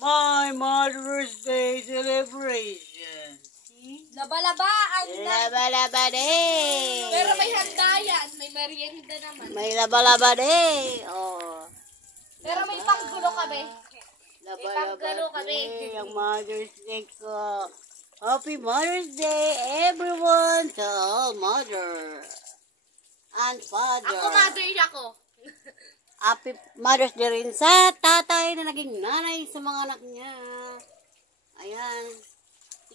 my Mother's Day celebration. Laba-labaan na. Laba-laba day. Pero may handa yan. May merienda naman. May laba-laba day. Oh. Pero may panggulo kami. Laba-laba Panggulo kami. day. Ang Mother's Day ko. Happy Mother's Day, everyone, to all mother and father. Ako mother ako. Happy Mother's Day rin sa tatay na naging nanay sa mga anak niya. Ayan.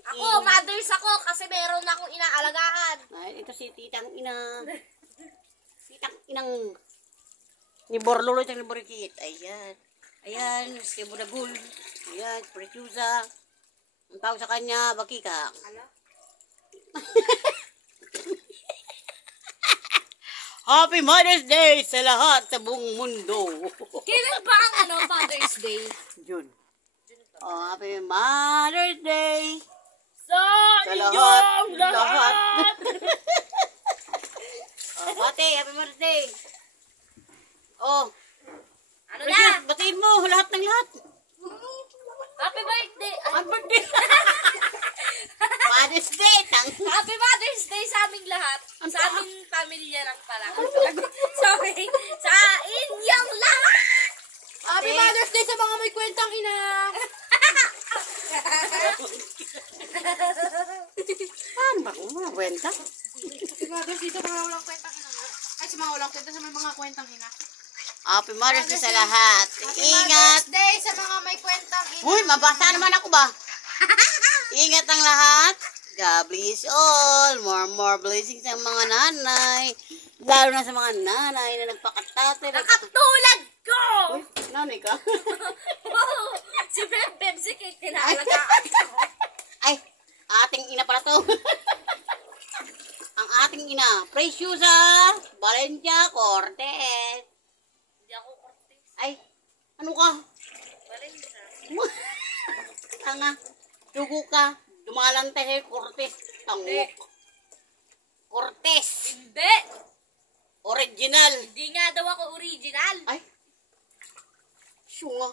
Ako, mothers ako kasi meron akong inaalagaan. Ay, ito si titang ina. Titang inang ni Borlolo at ni Borikit. Ayan. Ayan, si Budagul. Ayan, Pretusa. Ang tawag sa kanya, Bakika. Ano? Happy Mother's Day sa lahat sa buong mundo. Kailan ba ang Mother's Day? June. Oh, Happy Mother's Day Sa inyong lahat. Oh, bate, Happy Mother's Day. Oh, Ano Precious, na? batiin mo lahat ng lahat. Happy birthday! Ay, Happy birthday. Mother's Day. Happy Mother's Day sa aming lahat. Sa aming pamilya lang pala. Sorry. Sa inyong lahat! Happy Mother's Day sa mga may kwentang ina! Paano ba kung mga kwenta? Happy Mother's Day sa mga walang kwentang ina nga. Ay, sa mga walang kwenta, sa mga kwentang ina. Happy Mother's Day sa lahat. Happy Ingat. Mother's Day sa mga may kwentang ina. Uy, mabasa naman ako ba? Ingat ang lahat. God bless all. More blessings sa mga nanay. Lalo na sa mga nanay na nagpakatate. Nakatulad ko! Uy, nanay ka? Si Beb si Kate, tinalagaan ko. Ay, ating ina pala to. Ang ating ina, Preciosa Valencia Cortez. Hindi ako Cortez. Ay, ano ka? Valenza. Tanga, dugo ka. Dumalante si Cortez. Tangok. Cortez. Hindi! Original. Hindi nga daw ako original. Ay, syunga.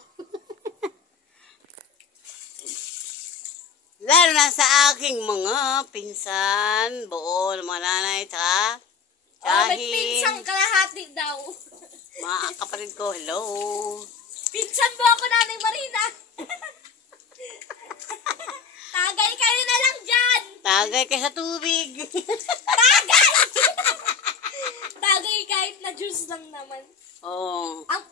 Lalo na sa aking mga pinsan, buo ng mga nanay, tsaka May pinsang kalahati daw. mga kapatid ko, hello. Pinsan mo ako, Nanay Marina. Tagay kayo na lang dyan. Tagay kayo sa tubig. Tagay! Tagay kahit na juice lang naman. Oh. Ang